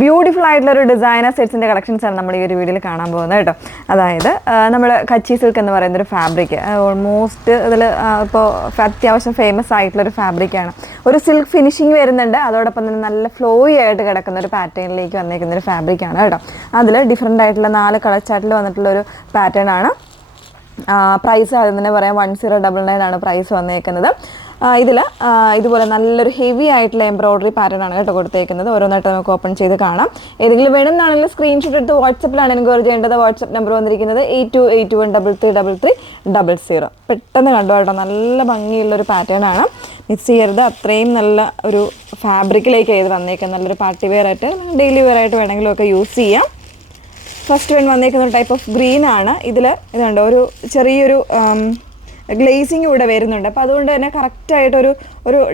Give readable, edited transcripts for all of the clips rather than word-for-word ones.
Beautiful ആയിട്ടുള്ള ഒരു designer സെറ്റ്സിൻ്റെ കളക്ഷൻസാണ് നമ്മൾ ഈ ഒരു വീഡിയോയിൽ കാണാൻ പോകുന്നത് കേട്ടോ. അതായത് നമ്മൾ കച്ചി സിൽക്ക് എന്ന് പറയുന്ന ഒരു ഫാബ്രിക് ഓൾമോസ്റ്റ് ഇതിൽ ഇപ്പോൾ അത്യാവശ്യം ഫേമസ് ആയിട്ടുള്ളൊരു ഫാബ്രിക്കാണ്. ഒരു സിൽക്ക് ഫിനിഷിങ് വരുന്നുണ്ട്, അതോടൊപ്പം തന്നെ നല്ല ഫ്ലോയി ആയിട്ട് കിടക്കുന്ന ഒരു പാറ്റേണിലേക്ക് വന്നിരിക്കുന്ന ഒരു ഫാബ്രിക്കാണ് കേട്ടോ. അതിൽ ഡിഫറെൻ്റ് ആയിട്ടുള്ള 4 കളർ ചാർട്ടിൽ വന്നിട്ടുള്ളൊരു പാറ്റേൺ ആണ്. പ്രൈസ് ആദ്യം തന്നെ പറയാം, 1099 ആണ് പ്രൈസ് വന്നേക്കുന്നത്. ഇതിൽ ഇതുപോലെ നല്ലൊരു ഹെവി ആയിട്ടുള്ള എംബ്രോയ്ഡറി പാറ്റേൺ ആണ് കേട്ടോ കൊടുത്തേക്കുന്നത്. ഓരോന്നായിട്ട് നമുക്ക് ഓപ്പൺ ചെയ്ത് കാണാം. ഏതെങ്കിലും വേണമെന്നാണെങ്കിൽ സ്ക്രീൻഷോട്ട് എടുത്ത് വാട്സപ്പിലാണ് എൻക്വയറി ചെയ്യേണ്ടത്. വാട്സപ്പ് നമ്പർ വന്നിരിക്കുന്നത് 8281333300. പെട്ടെന്ന് കണ്ടു കേട്ടോ, നല്ല ഭംഗിയുള്ളൊരു പാറ്റേൺ ആണ്. മിക്സ് ചെയ്യരുത്, അത്രയും നല്ല ഒരു ഫാബ്രിക്കിലേക്ക് ഇത് വന്നേക്കുന്നത്. നല്ലൊരു പാർട്ടി വെയർ ആയിട്ട് ഡെയിലി വെയർ ആയിട്ട് വേണമെങ്കിലും ഒക്കെ യൂസ് ചെയ്യാം. ഫസ്റ്റ് വൺ വന്നേക്കുന്ന ഒരു ടൈപ്പ് ഓഫ് ഗ്രീൻ ആണ്. ഇതിൽ ഇതുണ്ട്, ഒരു ചെറിയൊരു ഗ്ലേസിങ് കൂടെ വരുന്നുണ്ട്. അപ്പോൾ അതുകൊണ്ട് തന്നെ കറക്റ്റായിട്ടൊരു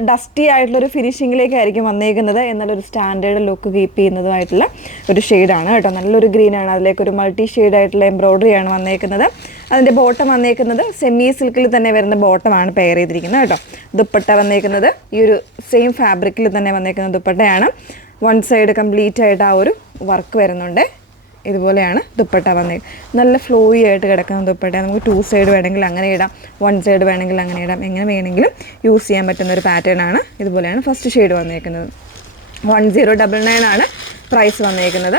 ഡസ്റ്റി ആയിട്ടുള്ളൊരു ഫിനിഷിങ്ങിലേക്കായിരിക്കും വന്നേക്കുന്നത്. എന്നാലൊരു സ്റ്റാൻഡേർഡ് ലുക്ക് കീപ്പ് ചെയ്യുന്നതുമായിട്ടുള്ള ഒരു ഷെയ്ഡാണ് കേട്ടോ. നല്ലൊരു ഗ്രീനാണ്, അതിലേക്കൊരു മൾട്ടി ഷെയ്ഡായിട്ടുള്ള എംബ്രോയ്ഡറിയാണ് വന്നേക്കുന്നത്. അതിൻ്റെ ബോട്ടം വന്നേക്കുന്നത് സെമി സിൽക്കിൽ തന്നെ വരുന്ന ബോട്ടമാണ് പെയർ ചെയ്തിരിക്കുന്നത് കേട്ടോ. ദുപ്പട്ട വന്നേക്കുന്നത് ഈ ഒരു സെയിം ഫാബ്രിക്കിൽ തന്നെ വന്നേക്കുന്ന ദുപ്പട്ടയാണ്. വൺ സൈഡ് കംപ്ലീറ്റ് ആയിട്ട് ആ ഒരു വർക്ക് വരുന്നുണ്ട്. ഇതുപോലെയാണ് ദുപ്പട്ട വന്നേക്കുന്നത്. നല്ല ഫ്ലോയി ആയിട്ട് കിടക്കുന്ന ദുപ്പട്ട. നമുക്ക് 2 സൈഡ് വേണമെങ്കിൽ അങ്ങനെ ഇടാം, 1 സൈഡ് വേണമെങ്കിൽ അങ്ങനെ ഇടാം, എങ്ങനെ വേണമെങ്കിലും യൂസ് ചെയ്യാൻ പറ്റുന്ന ഒരു പാറ്റേൺ ആണ്. ഇതുപോലെയാണ് ഫസ്റ്റ് ഷെയ്ഡ് വന്നേക്കുന്നത്. 1099 ആണ് പ്രൈസ് വന്നേക്കുന്നത്.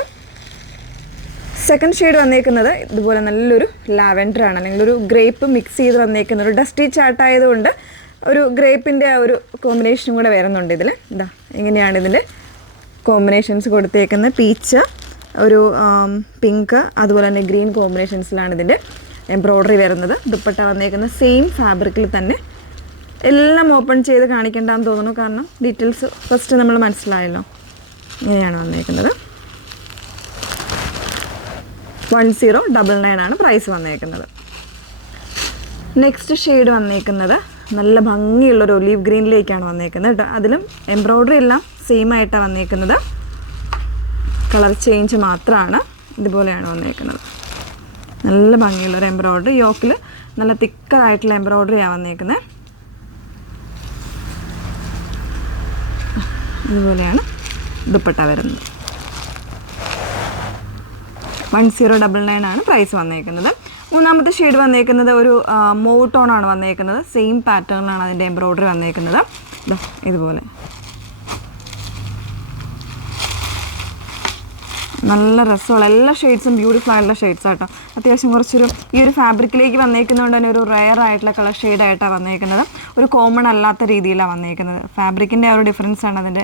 സെക്കൻഡ് ഷെയ്ഡ് വന്നേക്കുന്നത് ഇതുപോലെ നല്ലൊരു ലാവൻഡർ ആണ്, അല്ലെങ്കിൽ ഒരു ഗ്രേപ്പ് മിക്സ് ചെയ്ത് വന്നേക്കുന്ന ഒരു ഡസ്റ്റി ചാർട്ട് ആയതുകൊണ്ട് ഒരു ഗ്രേപ്പിൻ്റെ ആ ഒരു കോമ്പിനേഷനും കൂടെ വരുന്നുണ്ട് ഇതിൽ. ഇതാ ഇങ്ങനെയാണ് ഇതിൻ്റെ കോമ്പിനേഷൻസ് കൊടുത്തേക്കുന്നത്. പീച്ച്, ഒരു പിങ്ക്, അതുപോലെ തന്നെ ഗ്രീൻ കോമ്പിനേഷൻസിലാണ് ഇതിൻ്റെ എംബ്രോയ്ഡറി വരുന്നത്. ദുപ്പട്ട വന്നേക്കുന്ന സെയിം ഫാബ്രിക്കിൽ തന്നെ. എല്ലാം ഓപ്പൺ ചെയ്ത് കാണിക്കേണ്ടെന്ന് തോന്നുന്നു, കാരണം ഡീറ്റെയിൽസ് ഫസ്റ്റ് നമ്മൾ മനസ്സിലായല്ലോ. ഇങ്ങനെയാണ് വന്നേക്കുന്നത്. 1099 ആണ് പ്രൈസ് വന്നേക്കുന്നത്. നെക്സ്റ്റ് ഷെയ്ഡ് വന്നേക്കുന്നത് നല്ല ഭംഗിയുള്ളൊരു ഒലീവ് ഗ്രീനിലേക്കാണ് വന്നേക്കുന്നത് കേട്ടോ. അതിലും എംബ്രോയ്ഡറി എല്ലാം സെയിം ആയിട്ടാണ് വന്നേക്കുന്നത്, കളർ ചേഞ്ച് മാത്രമാണ്. ഇതുപോലെയാണ് വന്നേക്കുന്നത്. നല്ല ഭംഗിയുള്ളൊരു എംബ്രോയ്ഡറി, യോക്കിൽ നല്ല തിക്കറായിട്ടുള്ള എംബ്രോയ്ഡറിയാണ് വന്നേക്കുന്നത്. ഇതുപോലെയാണ് ദുപ്പട്ട വരുന്നത്. 1099 ആണ് പ്രൈസ് വന്നേക്കുന്നത്. മൂന്നാമത്തെ ഷെയ്ഡ് വന്നേക്കുന്നത് ഒരു മൂവ് ടോൺ ആണ് വന്നേക്കുന്നത്. സെയിം പാറ്റേണിലാണ് അതിൻ്റെ എംബ്രോയ്ഡറി വന്നേക്കുന്നത്. ഇതുപോലെ നല്ല രസമുള്ള എല്ലാ ഷെയ്ഡ്സും ബ്യൂട്ടിഫുൾ ആയിട്ടുള്ള ഷെയ്ഡ്സ് ആട്ടോ. അത്യാവശ്യം കുറച്ചൊരു ഈ ഒരു ഫാബ്രിക്കിലേക്ക് വന്നേക്കുന്നതുകൊണ്ട് തന്നെ ഒരു റെയർ ആയിട്ടുള്ള കളർ ഷെയ്ഡായിട്ടാണ് വന്നേക്കുന്നത്. ഒരു കോമൺ അല്ലാത്ത രീതിയിലാണ് വന്നേക്കുന്നത്. ഫാബ്രിക്കിൻ്റെ ആ ഒരു ഡിഫറൻസ് ആണ് അതിൻ്റെ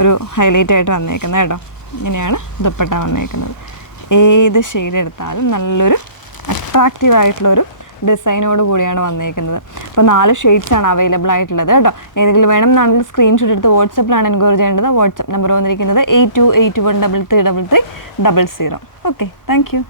ഒരു ഹൈലൈറ്റ് ആയിട്ട് വന്നേക്കുന്നത് കേട്ടോ. ഇങ്ങനെയാണ് ദുപ്പട്ട വന്നേക്കുന്നത്. ഏത് ഷെയ്ഡ് എടുത്താലും നല്ലൊരു അട്രാക്റ്റീവ് ആയിട്ടുള്ളൊരു ഡിസൈനോട് കൂടിയാണ് വന്നേക്കുന്നത്. അപ്പോൾ 4 ഷെയ്ഡ്സാണ് അവൈലബിൾ ആയിട്ടുള്ളത് കേട്ടോ. ഏതെങ്കിലും വേണമെന്നാണെങ്കിൽ സ്ക്രീൻഷോട്ട് എടുത്ത് വാട്സപ്പിലാണ് എൻക്വയറി ചെയ്യേണ്ടത്. വാട്സപ്പ് നമ്പർ വന്നിരിക്കുന്നത് 8281333300. Okay, thank you.